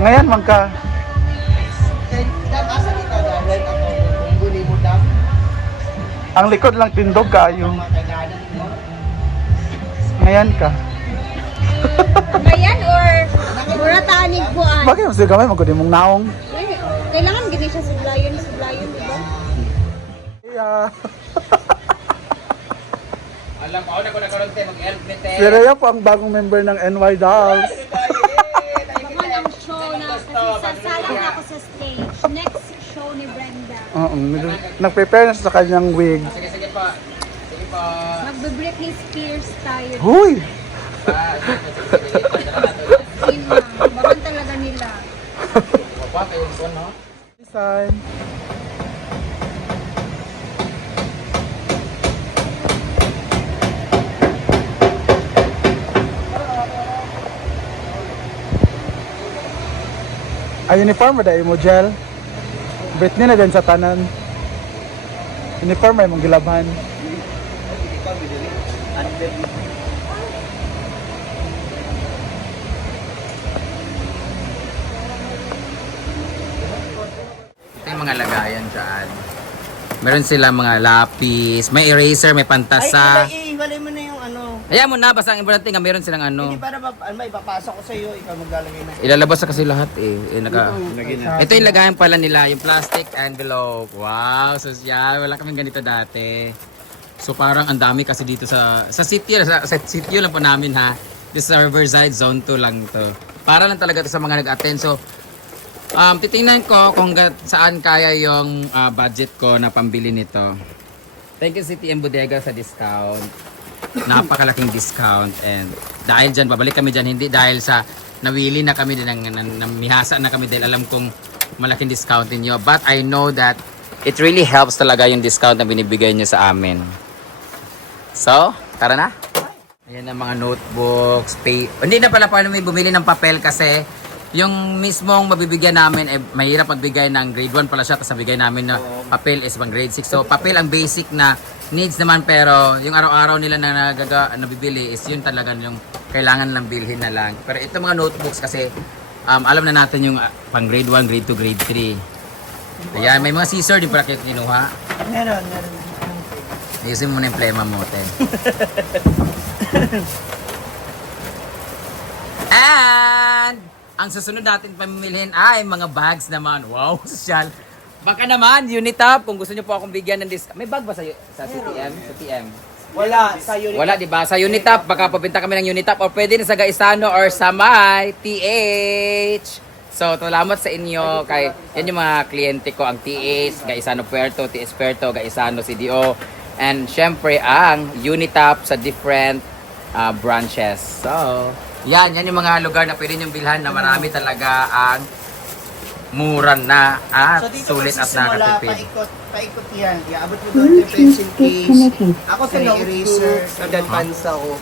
Ngayon man ka. Asa kita dahil ako kung guli mo dam. Ang likod lang tindog kayo. Ngayon ka. Ngayon or mura tanig ko an. Bakit mas gamay magkudi mong naong? Kailangan gini siya sublayon, di ba? Yeah. Alam ko, ako nagkaroon tayo mag-help ni Ted. Si Rhea po ang bagong member ng NY Dolls. Naman ang show na kasi sasalang na ako sa stage. Next show ni Brenda. Oo, nag-prepare na sa kanyang wig. Sige pa. Sige pa. Magbe-Britney Spears tayo. Huy! Sino? Bakan talaga nila. Wapa kayo yung son, no? Design. Ay, uniform mo dahil mo, Jel. Britney na din sa tanan. Uniform ay mong gilabhan. Ito yung mga lagayan dyan. Meron sila mga lapis, may eraser, may pantasa. Ay, iwalay mo na yung ano. Ayan mo na, basta ang importante nga meron silang ano. Hindi para may ipapasok ko sa iyo, ikaw maglalagay na. Ilalabas na kasi lahat eh. Ito yung lagayan pala nila, yung plastic envelope. Wow, sosyal. Wala kaming ganito dati. So parang ang dami kasi dito sa city, sa city lang po namin ha. This is Riverside Zone 2 lang to. Para lang talaga to sa mga nag-attend. So titingnan ko kung saan kaya yung budget ko na pambili nito. Thank you City and Bodega sa discount. Napakalaking discount and dahil dyan, babalik kami dyan, hindi dahil sa nawili na kami din, namihasa na kami dahil alam kong malaking discount ninyo. But I know that it really helps talaga yung discount na binibigay nyo sa amin. So, tara na. Ayan ang mga notebooks, hindi na pala may bumili ng papel kasi yung mismong mabibigyan namin, mahirap magbigay ng grade 1 pala siya, tapos nabigay namin na papel is pang grade 6. So, papel ang basic na needs naman, pero yung araw-araw nila na nabibili is yun talaga yung kailangan lang bilhin na lang. Pero ito mga notebooks kasi, alam na natin yung pang grade 1, grade 2, grade 3. Ayan, may mga scissor din pala kayo kinuha. Meron. Ayusin mo na yung plema mo, te. And ang susunod natin pamimilhin ay mga bags naman. Wow, social. Baka naman, Unitap, kung gusto niyo po akong bigyan ng discount. May bag ba sa CTM? Sa TM? Wala, sa unit. Wala, di ba? Sa Unitap, baka pabinta kami ng Unitap or pwede na sa Gaisano or sa May TH. So, salamat sa inyo. Kay, yan yung mga kliyente ko, ang TH, Gaisano Puerto, TS Puerto, Gaisano CDO. And syempre, ang Unitap sa different branches. So, yan yung mga lugar na pwede niyong bilhan na marami talaga ang mura na at sulit at nakatipid. Paikot yan. Iabot mo doon yung pencil case. Ako sa eraser. Nagdanpansa ko.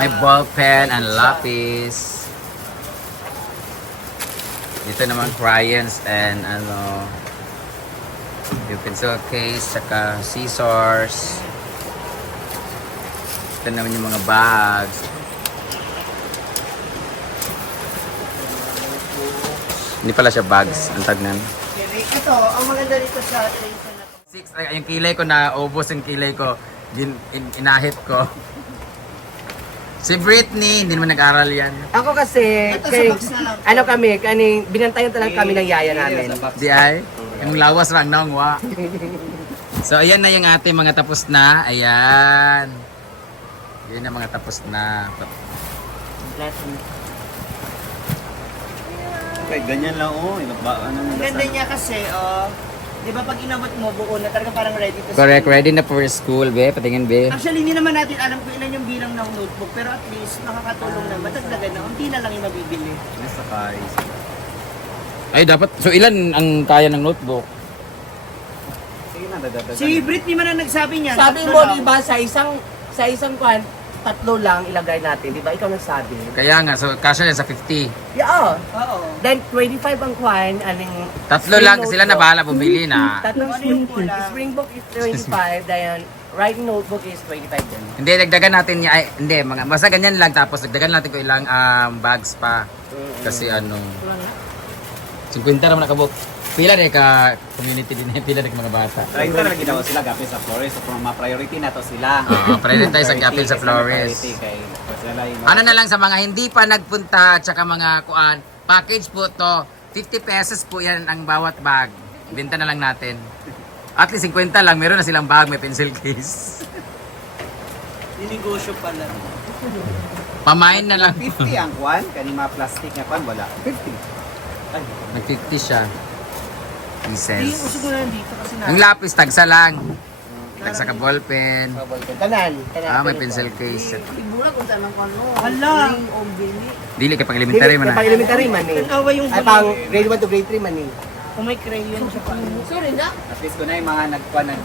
May ball pen and lapis. Dito naman crayons and yung pencil case, saka scissors. Ito naman yung mga bags. Hindi pala siya bags, ang tagnan. Ito, ang maganda dito sa eraser na to. 6, yung kilay ko na ubos yung kilay ko. Inahit ko. Si Britney, hindi naman nag-aral yan. Ako kasi, Ito sa box na lang. kami, binantayan talaga kami ng yaya namin. Di ay? Yung lawas lang nang wa. So, ayan na yung ating mga tapos na. Ayan. Yan ang mga tapos na. Okay, ganyan lang oh. Ang ganda niya kasi, di ba pag inabot mo, buo na talaga parang ready to Correct, school. ready na for school, be. Patingin, be. Actually, hindi naman natin alam kung ilan yung bilang ng notebook, pero at least nakakatulong na matagdagan na unti na lang yung mabibili. Sakay. Ay, dapat. So, ilan ang kaya ng notebook? Sige na, dadagdagan. Si Britney man ang nagsabi niya. Sabi tatlo mo, lang. di ba, sa isang kwan, 3 lang ilagay natin, di ba? Ikaw nagsabi. Kaya nga, so, kasya yan sa 50. Yeah, Oo. Then, 25 ang kwan, aning... Tatlo lang, sila na bahala bumili na. Tatlong Ano yung kulang? Springbook is 25, then writing notebook is 25 din. Hindi, dagdagan natin niya. Ay, hindi, mga, basta ganyan lang. Tapos dagdagan natin ko ilang bags pa. Kasi ano, 50 naman nakabuk. Pila rin ka community din, pila rin ka mga bata. Try na ginawa sila gapin sa Flores. So, kung ma-priority na to sila. Oo, prioritize ang gapin sa Flores. Ano na lang sa mga hindi pa nagpunta at saka mga kuan, package po to. 50 pesos po yan ang bawat bag. Benta na lang natin. At least 50 lang, meron na silang bag, may pencil case. Dinegosyo pala. Pamain na lang. 50 ang kwan. Kanima plastic na kwan, wala. 50. Ay, Nag-50 siya. Hindi, Pieces. usog mo na dito kasi na. Yung lapis, tagsa lang. Tagsa ka ballpen. Tanan. May pencil case. Ibura kung saan ang kano. Hala. O bili. Dili ka pang elementary man Pang na. elementary man eh. Tanawa yung Ay, pang grade 1 to grade 3 man eh. Kung may crayon siya pa. Sorry na. at least ko na yung mga nagkwan ng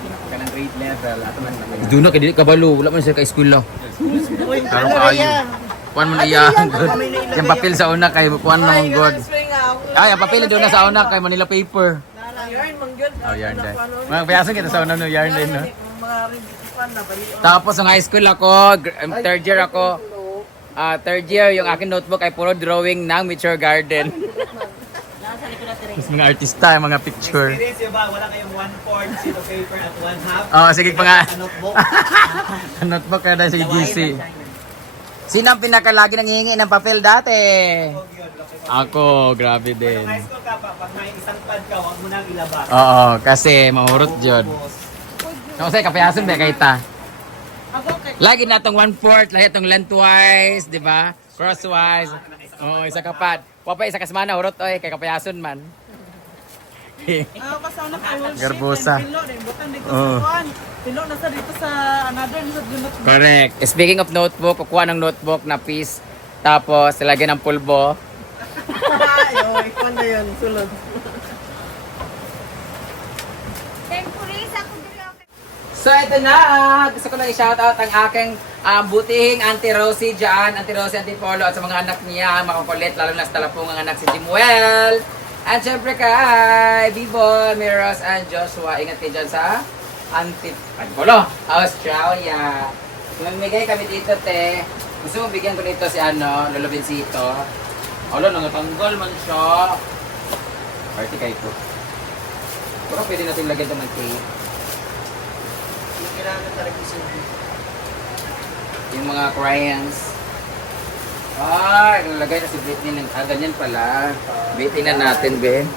grade level. Ato man naman. Doon na, kaya dili kabalo. Wala man siya ka-school lang. Uy, Karoon ano kayo. Rhea? Kuhan mo na iya. Yung papel sa una kay kuhan mo ng god. Ay, ang papel doon na sa una kay Manila paper. Yarn, manggod. Oh, yarn din. Mga payasan kita sa una no, yarn din no. Mga rin na bali. Tapos nung high school ako, third year ako. Third year, yung akin notebook ay puro drawing ng Mature Garden. Tapos mga artista, yung mga picture. Experience yun ba? Wala kayong 1/4 sheet of paper at 1/2? Oh, sige pa nga. Notebook? Notebook ka na si GC. Sino ang pinakalagi nangihingi ng papel dati? Ako, grabe din. High school ka pa, pag may isang pad ka, huwag mo nang ilabas. Oo, kasi mahurot yun. Kasi kapayasan ba kay ta? Lagi na itong 1/4, lagi itong lengthwise, di ba? Crosswise. Oo, isa kapad. Wapa isa kasmana, hurot oy, kay kapayason man. Garbosa. Oo. Pilo na sa dito sa another sa dunot. Correct. Speaking of notebook, kukuha ng notebook na piece, tapos lagyan ng pulbo. Ayo, ikaw na yun, sulod. Temporary sa ako dito. So ito na, gusto ko lang i-shoutout ang aking butihing Auntie Rosie dyan, Auntie Rosie, Auntie Polo at sa mga anak niya, ang makukulit, lalo na sa talapong ang anak si Jimuel. At syempre kay Bibo, Miros, and Joshua. Ingat kayo dyan sa Auntie Polo, Australia. Mamigay kami dito, te. Gusto mo bigyan ko nito si Lolo Vincito. Olo, nangatanggal man siya. Party kayo ko. Pero pwede natin lagyan ito ng cake. Yung kailangan talaga yung Yung mga crayons. Nalagay na si Britney ng ganyan pala. Britney na natin, be.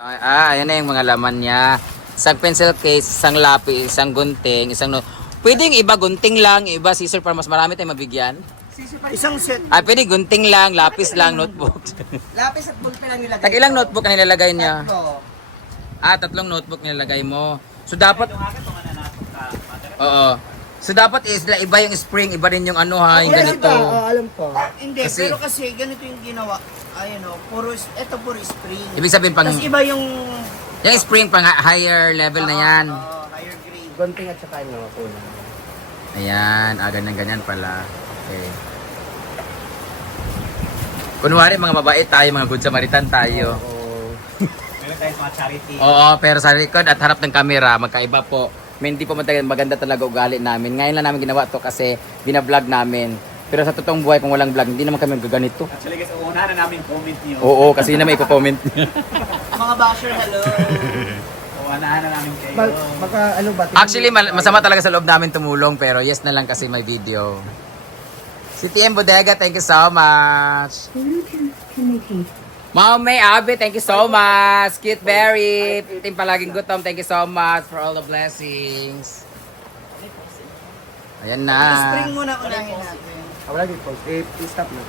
Ayan na yung mga laman niya. Isang pencil case, isang lapis, isang gunting, isang pwedeng iba gunting lang, iba scissor para mas marami tayong mabigyan. isang set. Pwede gunting lang, lapis lang, notebook. Lapis at ballpen lang nilagay. Tag ilang notebook na nilalagay niya? Tatlo. 3 notebook nilalagay mo. So dapat Oo. So dapat is iba yung spring, iba rin yung yung ganito. alam ko. Hindi, Kasi- pero kasi ganito yung ginawa. Ayun o, puro spring. Ibig sabihin pang Tapos iba yung yung spring pang higher level na yan. higher grade. Gunting at saka kulang. Ayan, ganyan pala. Okay. Kunwari mga mabait tayo, mga good Samaritan tayo. Meron tayo mga charity. Oo, pero sa likod at harap ng camera, magkaiba po. Hindi po maganda talaga ugali namin. Ngayon lang namin ginawa to kasi binablog namin. Pero sa totoong buhay, kung walang vlog, hindi naman kami gaganito. Actually guys, una na namin comment niyo. Oo, kasi yun naman i-comment. Mga basher, hello. Unahan na namin kayo. Actually, masama talaga sa loob namin tumulong, pero yes na lang kasi may video. Si TM Bodega, thank you so much. Ma'am May Abby, thank you so much. Cute Berry, Team Palaging Gutom, thank you so much for all the blessings. Ayan na. Spring muna unahin natin. Wala din po. Stop na.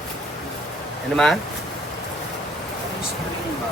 Ano ma? Spring ba?